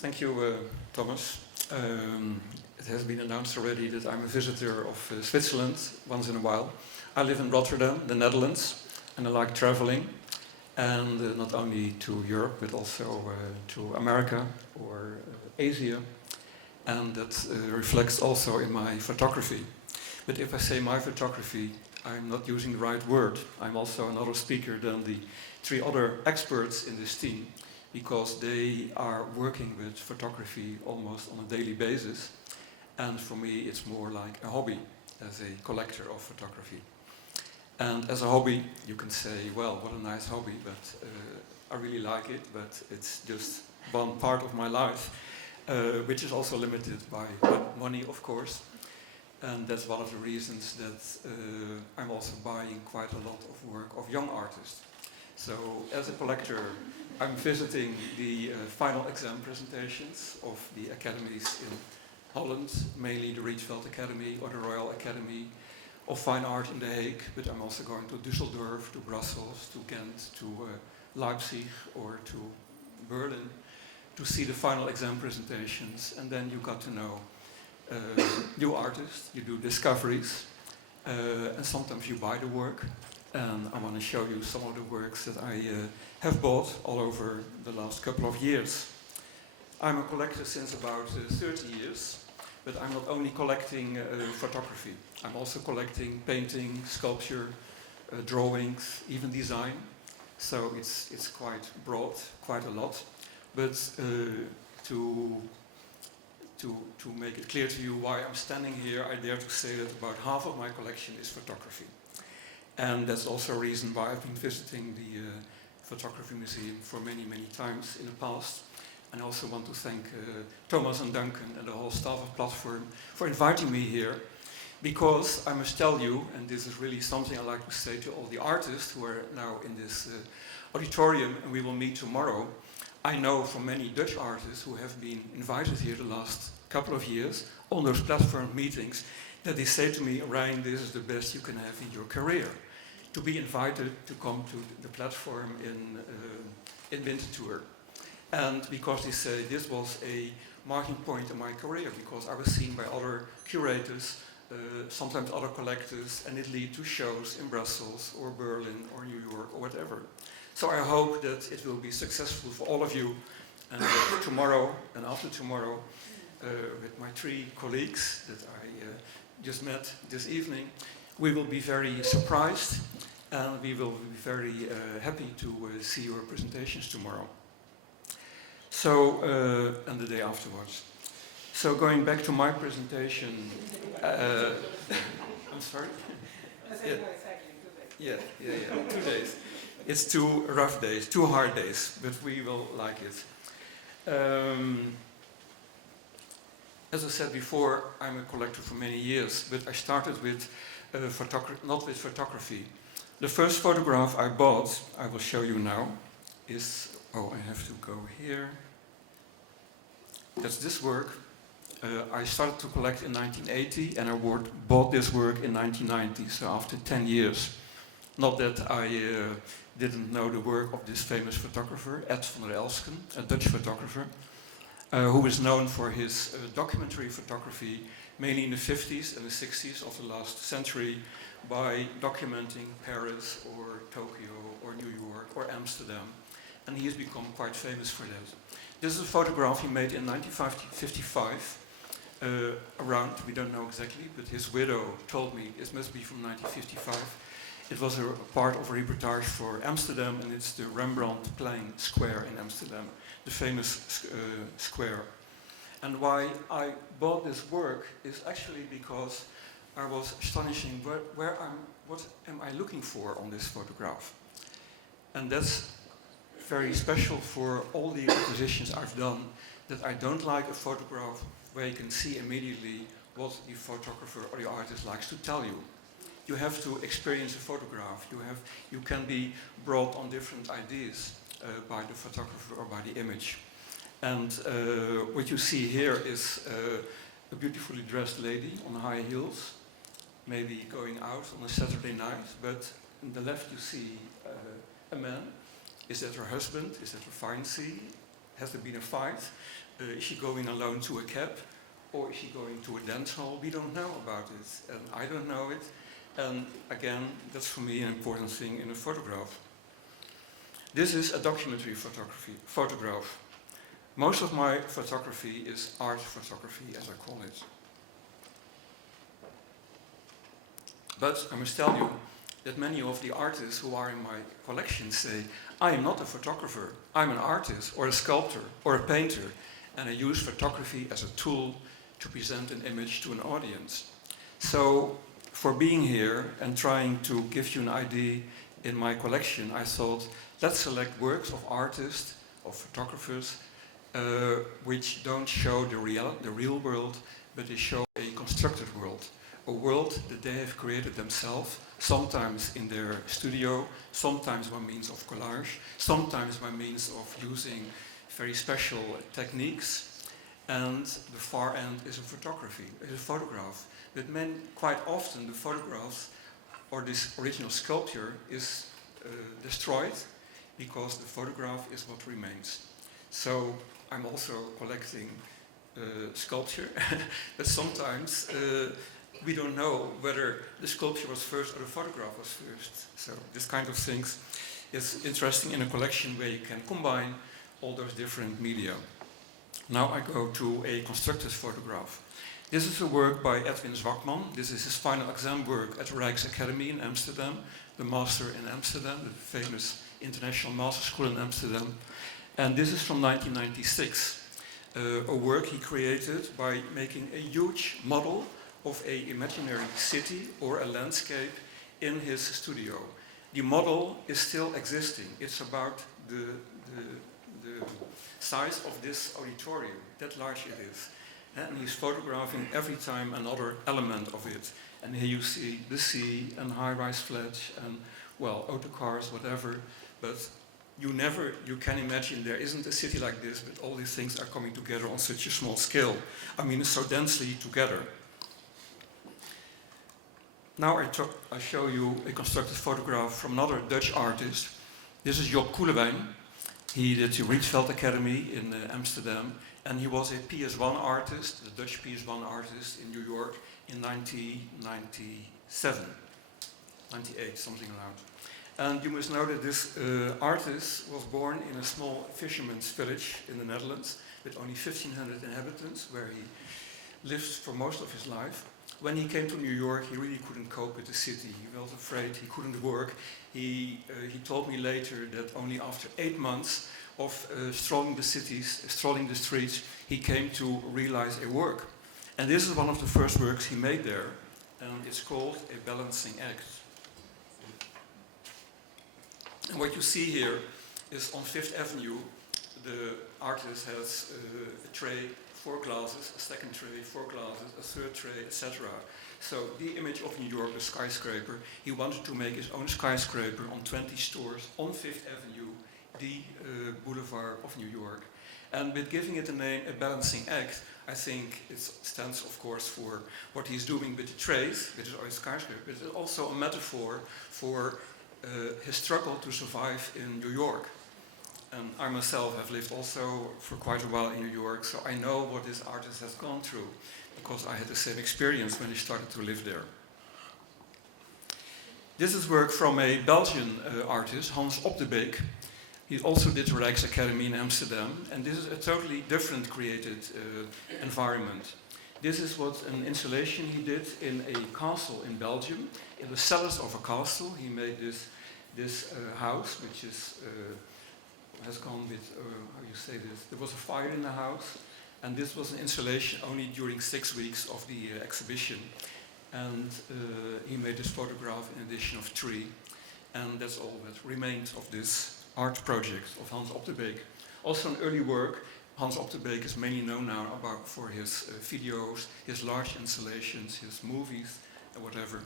Thank you, Thomas. It has been announced already that I'm a visitor of Switzerland once in a while. I live in Rotterdam, the Netherlands, and I like traveling, and not only to Europe, but also to America or Asia, and that reflects also in my photography. But if I say my photography, I'm not using the right word. I'm also another speaker than the three other experts in this team, because they are working with photography almost on a daily basis. And for me, it's more like a hobby as a collector of photography. And as a hobby, you can say, well, what a nice hobby, but I really like it, but it's just one part of my life, which is also limited by money, of course. And that's one of the reasons that I'm also buying quite a lot of work of young artists. So as a collector, I'm visiting the final exam presentations of the academies in Holland, mainly the Rietveld Academy or the Royal Academy of Fine Art in The Hague, but I'm also going to Düsseldorf, to Brussels, to Ghent, to Leipzig or to Berlin to see the final exam presentations, and then you got to know new artists, you do discoveries, and sometimes you buy the work. And I want to show you some of the works that I have bought all over the last couple of years. I'm a collector since about 30 years, but I'm not only collecting photography. I'm also collecting painting, sculpture, drawings, even design. So it's quite broad, quite a lot. But to make it clear to you why I'm standing here, I dare to say that about half of my collection is photography. And that's also a reason why I've been visiting the Photography Museum for many, many times in the past. And I also want to thank Thomas and Duncan and the whole staff of Platform for inviting me here. Because I must tell you, and this is really something I like to say to all the artists who are now in this auditorium, and we will meet tomorrow. I know from many Dutch artists who have been invited here the last couple of years on those Platform meetings, that they say to me, Reyn, this is the best you can have in your career. To be invited to come to the Platform in Winterthur. And because they say this was a marking point in my career, because I was seen by other curators, sometimes other collectors, and it led to shows in Brussels or Berlin or New York or whatever. So I hope that it will be successful for all of you, and tomorrow and after tomorrow, with my three colleagues that I just met this evening, we will be very surprised, and we will be very happy to see your presentations tomorrow. So, and the day afterwards. So going back to my presentation, I'm sorry? Yeah, 2 days. It's 2 rough days, 2 hard days, but we will like it. As I said before, I'm a collector for many years, but I started with not with photography. The first photograph I bought, I will show you now, is, I have to go here. That's this work. I started to collect in 1980, and I bought this work in 1990, so after 10 years. Not that I didn't know the work of this famous photographer, Ed van der Elsken, a Dutch photographer, who is known for his documentary photography, mainly in the 50s and the 60s of the last century, by documenting Paris or Tokyo or New York or Amsterdam. And he has become quite famous for that. This is a photograph he made in 1955, around, we don't know exactly, but his widow told me it must be from 1955. It was a part of a reportage for Amsterdam, and it's the Rembrandtplein Square in Amsterdam, the famous square. And why I bought this work is actually because I was astonishing what am I looking for on this photograph. And that's very special for all the acquisitions I've done, that I don't like a photograph where you can see immediately what the photographer or the artist likes to tell you. You have to experience a photograph. You can be brought on different ideas by the photographer or by the image. And what you see here is a beautifully dressed lady on high heels, maybe going out on a Saturday night, but on the left you see a man. Is that her husband? Is that her fiancé? has there been a fight? Is she going alone to a cab? Or is she going to a dance hall? We don't know about it, and I don't know it. And again, that's for me an important thing in a photograph. This is a documentary photograph. Most of my photography is art photography, as I call it. But I must tell you that many of the artists who are in my collection say, I am not a photographer, I'm an artist, or a sculptor, or a painter, and I use photography as a tool to present an image to an audience. So, for being here and trying to give you an idea in my collection, I thought, let's select works of artists, of photographers, which don't show the real world, but they show a constructed world. A world that they have created themselves, sometimes in their studio, sometimes by means of collage, sometimes by means of using very special techniques. And the far end is a photograph. But quite often the photographs or this original sculpture is destroyed because the photograph is what remains. So I'm also collecting sculpture, but sometimes we don't know whether the sculpture was first or the photograph was first. So this kind of things is interesting in a collection where you can combine all those different media. Now I go to a constructed photograph. This is a work by Edwin Zwakman. This is his final exam work at the Rijksacademie in Amsterdam, the master in Amsterdam, the famous international master school in Amsterdam. And this is from 1996, a work he created by making a huge model of an imaginary city or a landscape in his studio. The model is still existing. It's about the size of this auditorium, that large it is. And he's photographing every time another element of it. And here you see the sea and high-rise flats and, well, autocars, whatever. But you can imagine there isn't a city like this, but all these things are coming together on such a small scale. I mean, so densely together. Now I show you a constructed photograph from another Dutch artist. This is Job Koelewijn. He did the Rietveld Academy in Amsterdam, and he was a PS1 artist, the Dutch PS1 artist in New York in 1997, 98, something around. And you must know that this artist was born in a small fisherman's village in the Netherlands with only 1,500 inhabitants, where he lived for most of his life. When he came to New York, he really couldn't cope with the city. He was afraid, he couldn't work. He told me later that only after 8 months of strolling the cities, strolling the streets, he came to realize a work. And this is one of the first works he made there, and it's called A Balancing Act. And what you see here is on Fifth Avenue, the artist has a tray, 4 glasses, a second tray, 4 glasses, a third tray, etc. So the image of New York, the skyscraper, he wanted to make his own skyscraper on 20 stores on Fifth Avenue, the boulevard of New York. And with giving it the name A Balancing Act, I think it stands, of course, for what he's doing with the trays, with his own skyscraper, but it's also a metaphor for his struggle to survive in New York. And I myself have lived also for quite a while in New York, so I know what this artist has gone through, because I had the same experience when he started to live there. This is work from a Belgian artist, Hans Op de Beek. He also did the Rijksacademie in Amsterdam, and this is a totally different created environment. This is what an installation he did in a castle in Belgium. In the cellars of a castle, he made this house, which is has gone with, how you say this, there was a fire in the house, and this was an installation only during 6 weeks of the exhibition. And he made this photograph in addition of 3, and that's all that remains of this art project of Hans Op de Beek. Also an early work. Hans Op de Beek is mainly known now for his videos, his large installations, his movies, and whatever.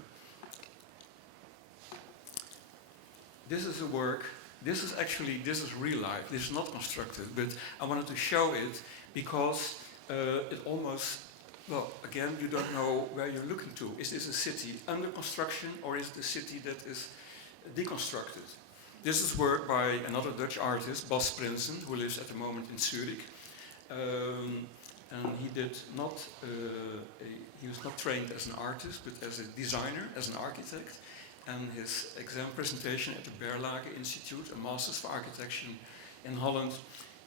This is a work. This is real life. This is not constructed, but I wanted to show it because it almost, well, again, you don't know where you're looking to. Is this a city under construction, or is it a city that is deconstructed? This is work by another Dutch artist, Bas Prinsen, who lives at the moment in Zurich. And he was not trained as an artist, but as a designer, as an architect. And his exam presentation at the Berlage Institute, a Masters for Architecture in Holland,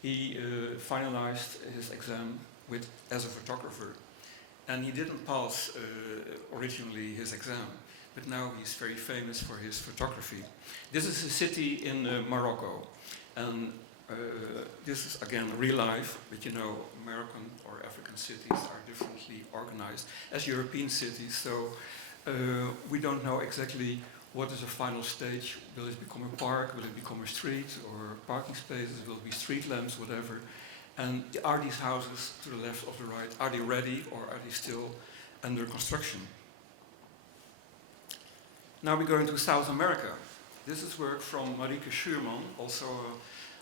he finalized his exam as a photographer. And he didn't pass originally his exam, but now he's very famous for his photography. This is a city in Morocco, and this is again real life, but you know, American or African cities are differently organized as European cities, so we don't know exactly what is the final stage. Will it become a park, will it become a street, or parking spaces, will it be street lamps, whatever. And are these houses to the left or the right, are they ready or are they still under construction? Now we go into South America. This is work from Marieke Schuurman, also an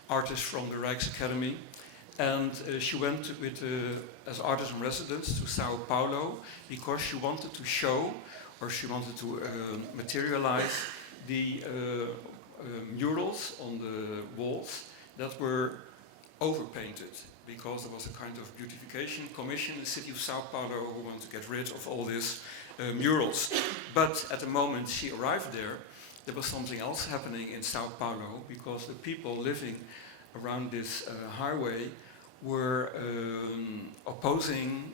artist from the Rijksacademy. And she went as artist in residence to Sao Paulo because she wanted to show, or she wanted to materialize the murals on the walls that were overpainted, because there was a kind of beautification commission in the city of Sao Paulo who wanted to get rid of all these murals. But at the moment she arrived there was something else happening in Sao Paulo, because the people living around this highway were opposing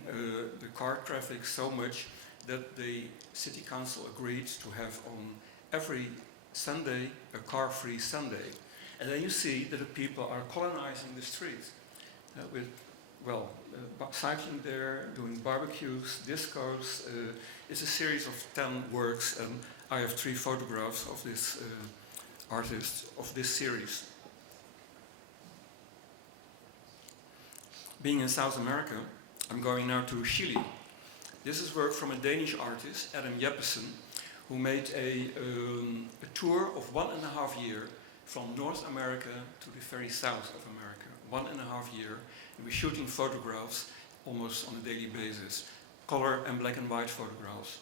the car traffic so much that the city council agreed to have on every Sunday a car-free Sunday. And then you see that the people are colonizing the streets with, cycling there, doing barbecues, discos. It's a series of 10 works, and I have 3 photographs of this artist, of this series. Being in South America, I'm going now to Chile. This is work from a Danish artist, Adam Jeppesen, who made a tour of 1.5 years from North America to the very south of America. 1.5 years. And we're shooting photographs almost on a daily basis. Color and black and white photographs.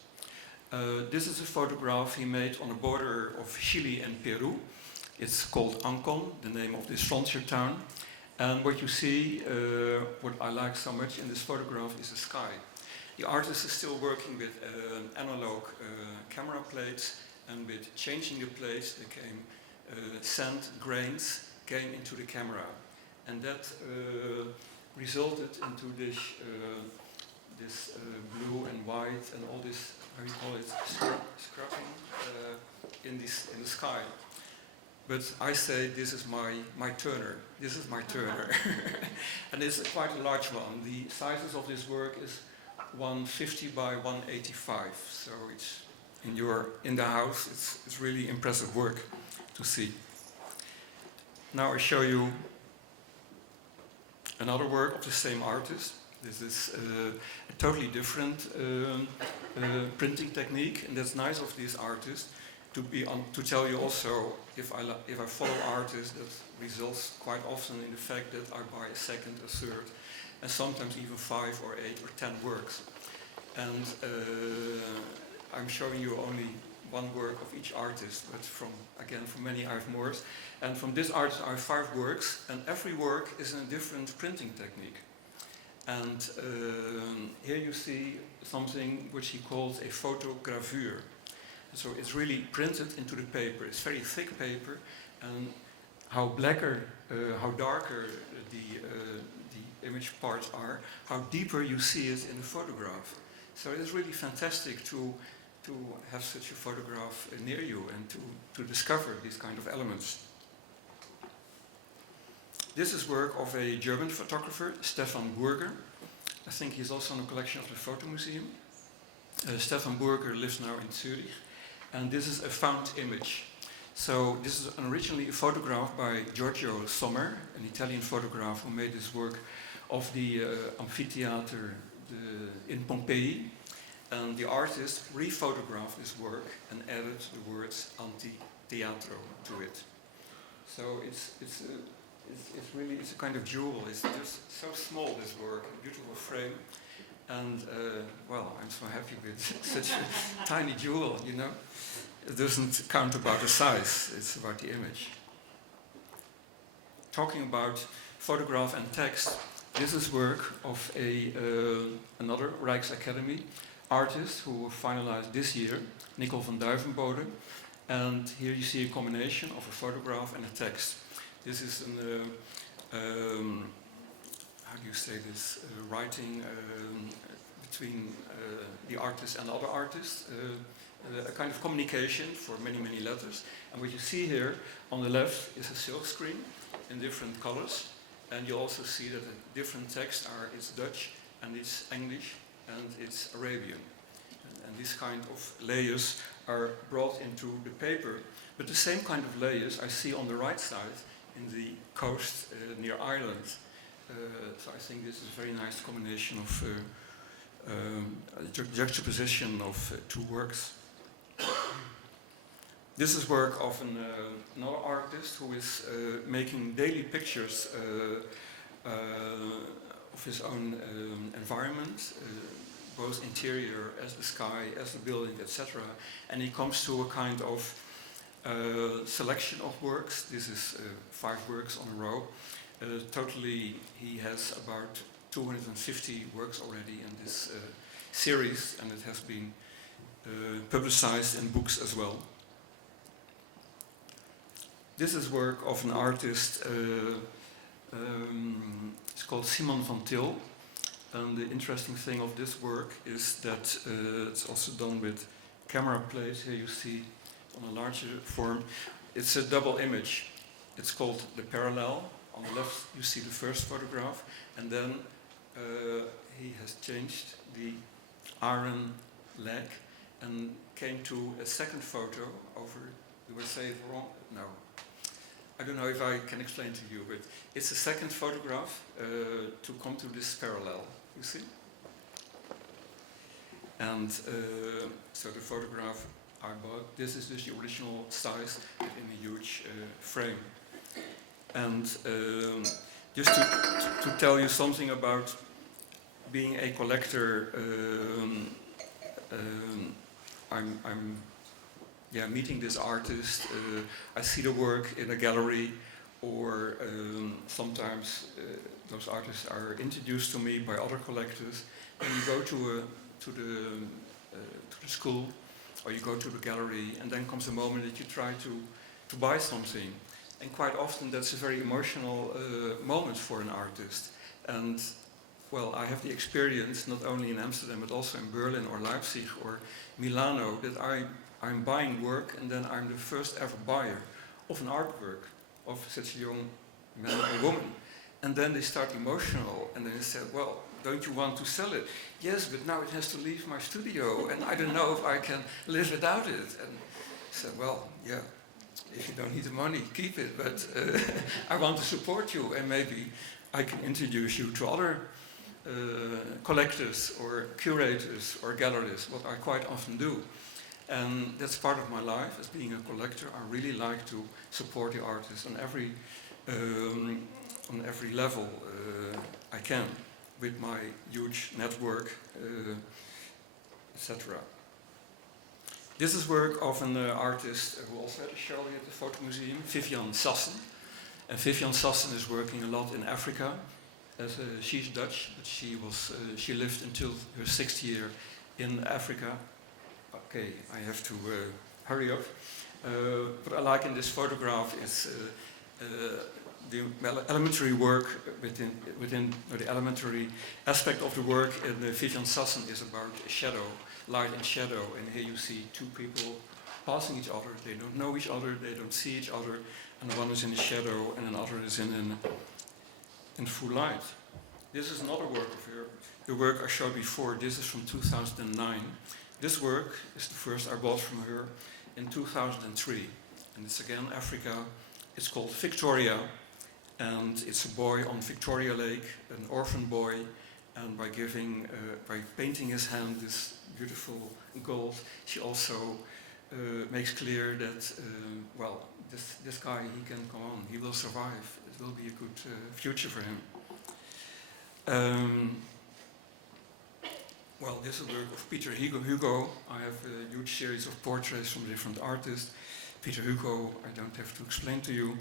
This is a photograph he made on the border of Chile and Peru. It's called Ancon, the name of this frontier town. And what you see, what I like so much in this photograph is the sky. The artist is still working with analog camera plates, and with changing the plates, there came sand grains came into the camera, and that resulted into this blue and white and all this, how you call it, scrubbing in the sky. But I say this is my Turner. This is my Turner, and it's quite a large one. The sizes of this work is 150 by 185. So it's in the house. It's really impressive work to see. Now I show you another work of the same artist. This is a totally different printing technique, and that's nice of this artist to tell you also, if I follow artists, that results quite often in the fact that I buy a second, a third, and sometimes even 5 or 8 or 10 works. And I'm showing you only one work of each artist, but from many I have more. And from this artist I have 5 works, and every work is in a different printing technique. And here you see something which he calls a photogravure. So it's really printed into the paper. It's very thick paper, and how darker the image parts are, how deeper you see it in the photograph. So it's really fantastic to have such a photograph near you and to discover these kind of elements. This is work of a German photographer, Stefan Burger. I think he's also in a collection of the Photo Museum. Stefan Burger lives now in Zurich. And this is a found image. So this is originally a photograph by Giorgio Sommer, an Italian photographer who made this work of the amphitheater in Pompeii. And the artist rephotographed this work and added the words anti-teatro to it. So it's a kind of jewel. It's just so small, this work, a beautiful frame. And I'm so happy with such a tiny jewel, you know. It doesn't count about the size, it's about the image. talking about photograph and text, this is work of another Rijksacademy artist who finalized this year, Nicole van Duivenbode. And here you see a combination of a photograph and a text. This is how do you say this, writing between the artist and other artists, a kind of communication for many, many letters. And what you see here on the left is a silk screen in different colors. And you also see that the different texts are, it's Dutch, and it's English, and it's Arabian. And these kind of layers are brought into the paper. But the same kind of layers I see on the right side in the coast near Ireland. So I think this is a very nice combination of juxtaposition of two works. This is work of another artist who is making daily pictures of his own environment, both interior as the sky, as the building, etc. And he comes to a kind of selection of works. This is 5 works on a row. Totally, he has about 250 works already in this series, and it has been publicized in books as well. This is work of an artist, it's called Simon van Til. And the interesting thing of this work is that it's also done with camera plates. Here you see on a larger form. It's a double image. It's called The Parallel. On the left you see the first photograph, and then he has changed the iron leg and came to a second photo over, you would say it wrong? No. I don't know if I can explain to you, but it's a second photograph to come to this parallel, you see? And so the photograph I bought, this is just the original size in a huge frame. And just to tell you something about being a collector, I'm meeting this artist. I see the work in a gallery, or sometimes those artists are introduced to me by other collectors. And you go to the school, or you go to the gallery, and then comes a moment that you try to buy something. And quite often that's a very emotional moment for an artist. And well, I have the experience, not only in Amsterdam, but also in Berlin or Leipzig or Milano, that I'm buying work, and then I'm the first ever buyer of an artwork of such a young man or woman. And then they start emotional, and then they say, well, don't you want to sell it? Yes, but now it has to leave my studio, and I don't know if I can live without it. And I said, well, yeah, if you don't need the money, keep it, but I want to support you, and maybe I can introduce you to other collectors or curators or galleries, what I quite often do. And that's part of my life as being a collector. I really like to support the artists on every level I can, with my huge network, etc. This is work of an artist who also had a show here at the Photo Museum, Vivian Sassen. And Vivian Sassen is working a lot in Africa. She's Dutch, but she lived until her 6th year in Africa. Okay, I have to hurry up. What I like in this photograph is the elementary work within the elementary aspect of the work in Vivian Sassen is about shadow, light and shadow. And here you see 2 people passing each other. They don't know each other, they don't see each other, and one is in the shadow and another is in full light. This is another work of her. The work I showed before, this is from 2009. This work is the first I bought from her in 2003. And it's again Africa. It's called Victoria. And it's a boy on Victoria Lake, an orphan boy. And by painting his hand this beautiful gold, she also makes clear that, well, this guy, he can come on, he will survive. It will be a good future for him. Well, this is the work of Peter Hugo. I have a huge series of portraits from different artists. Peter Hugo, I don't have to explain to you.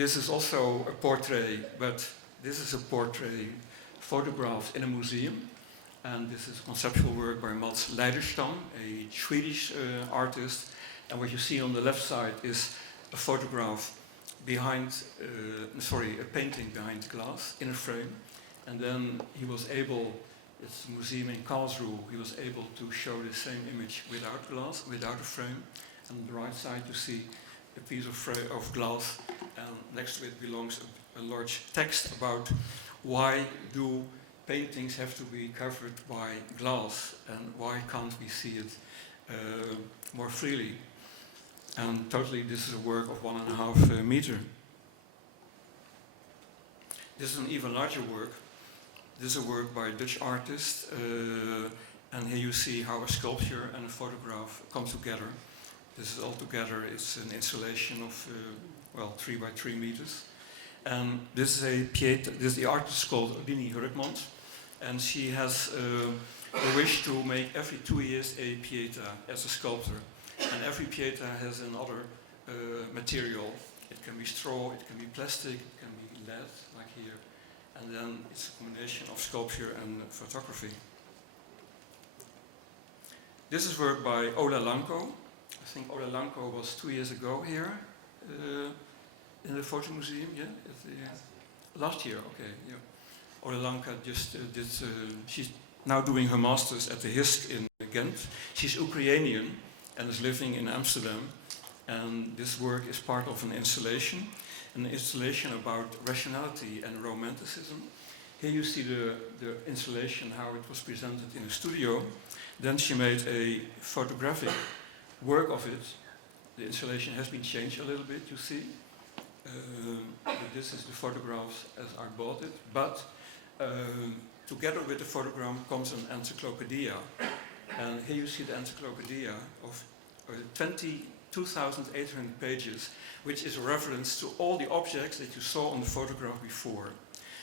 This is also a portrait, but this is a portrait photographed in a museum. And this is a conceptual work by Mats Leiderstam, a Swedish artist. And what you see on the left side is a photograph behind, a painting behind glass in a frame. And then he was able, it's a museum in Karlsruhe, he was able to show the same image without glass, without a frame. And on the right side you see a piece of glass, and next to it belongs a large text about why do paintings have to be covered by glass, and why can't we see it more freely. And totally this is a work of 1.5 meter. This is an even larger work. This is a work by a Dutch artist, and here you see how a sculpture and a photograph come together. This is all together, it's an installation of 3 by 3 meters. And this is a Pieta, this is the artist called Lini Hurkmans, and she has a wish to make every 2 years a Pieta as a sculptor. And every Pieta has another material. It can be straw, it can be plastic, it can be lead, like here. And then it's a combination of sculpture and photography. This is work by Ola Lanko. I think Ola Lanko was 2 years ago here in the photo museum, yeah? Last year, okay, yeah. Ola Lanka just she's now doing her masters at the HISC in Ghent. She's Ukrainian and is living in Amsterdam. And this work is part of an installation about rationality and romanticism. Here you see the installation, how it was presented in a studio. Then she made a photographic work of it. The installation has been changed a little bit, you see. But this is the photographs as I bought it. But together with the photograph comes an encyclopedia. And here you see the encyclopedia of 22,800 pages, which is a reference to all the objects that you saw on the photograph before.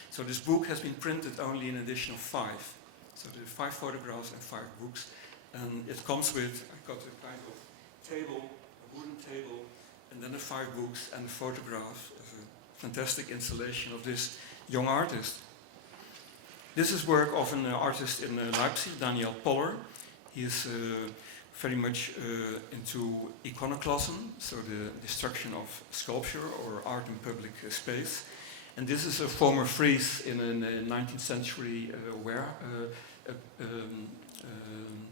So this book has been printed only in an edition of 5. So there are 5 photographs and 5 books. And it comes with, I got a kind of table, a wooden table, and then the 5 books and the photograph of a fantastic installation of this young artist. This is work of an artist in Leipzig, Daniel Poller. He is very much into iconoclasm, so the destruction of sculpture or art in public space. And this is a former frieze in a 19th century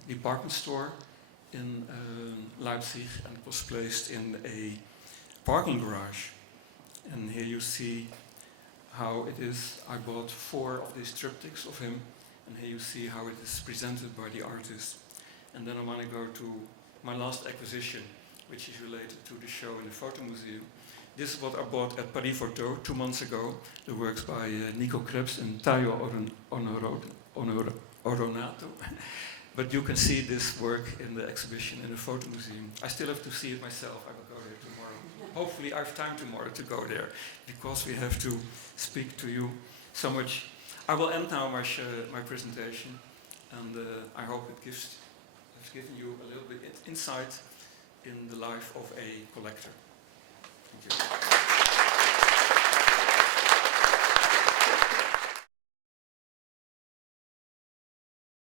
department store in Leipzig, and it was placed in a parking garage. And here you see how it is. I bought 4 of these triptychs of him, and here you see how it is presented by the artist. And then I want to go to my last acquisition, which is related to the show in the photo museum. This is what I bought at Paris Photo 2 months ago. The works by Nico Krebs and Tayo Oronato. But you can see this work in the exhibition in the photo museum. I still have to see it myself. I will go there tomorrow. Hopefully I have time tomorrow to go there, because we have to speak to you so much. I will end now my presentation, and I hope it has given you a little bit insight in the life of a collector. Thank you.